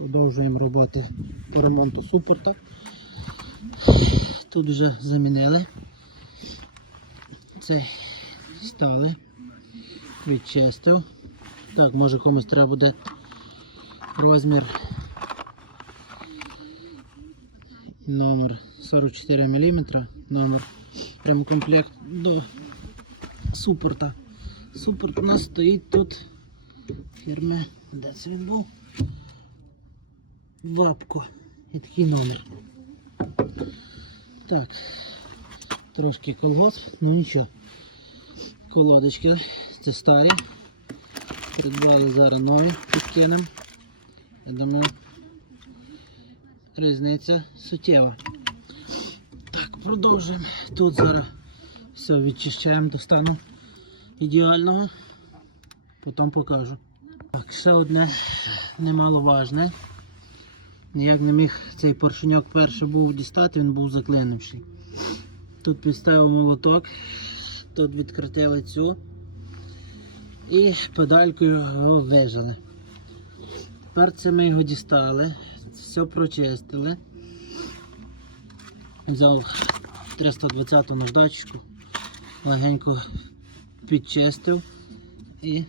Продовжуємо роботи по ремонту супорта. Тут вже замінили. Цей стали. Відчистив. Так, може комусь треба буде розмір. Номер 44 мм. Номер прям комплект до супорта. Супорт у нас стоїть тут фірми. Де це він був? Вапко. І такий номер. Так. Трошки колгосп, ну нічого. Колодочки. Це старі. Придбали зараз нові, підкинемо. Я думаю, різниця суттєва. Так, продовжуємо. Тут зараз все відчищаємо до стану ідеального. Потім покажу. Так, ще одне немаловажне. Ніяк не міг цей поршеньок перший був дістати, він був заклинивший. Тут підставив молоток, тут відкрутили цю і педалькою його вижали. Тепер це ми його дістали, все прочистили. Взяв 320 наждачку, легенько підчистив і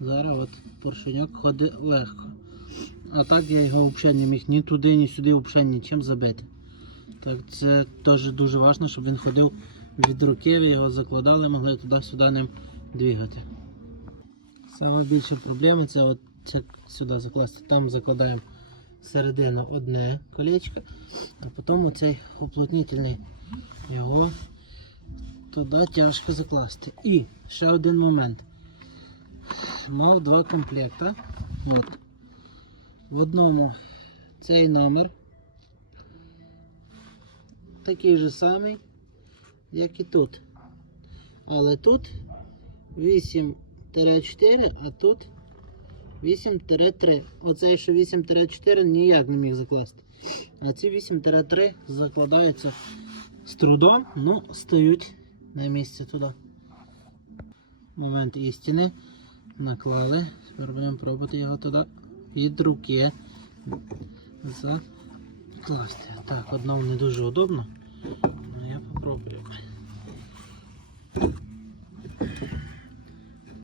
зараз от поршеньок ходить легко. А так я його взагалі не міг ні туди, ні сюди взагалі нічим забити. Так це теж дуже важливо, щоб він ходив від руки, ви його закладали, могли туди-сюди ним двигати. Саме більша проблема це от це сюди закласти. Там закладаємо середину одне колечко, а потім оцей уплотнительний. Його туди тяжко закласти. І ще один момент. Мав два комплекта. От. В одному цей номер такий же самий, як і тут. Але тут 8-4, а тут 8-3. Оцей, що 8-4 ніяк не міг закласти. А ці 8-3 закладаються з трудом, ну, стають на місце туди. Момент істини. Наклали. Тепер будемо пробувати його туди від руки закласти. Так, одному не дуже удобно. але Я попробую.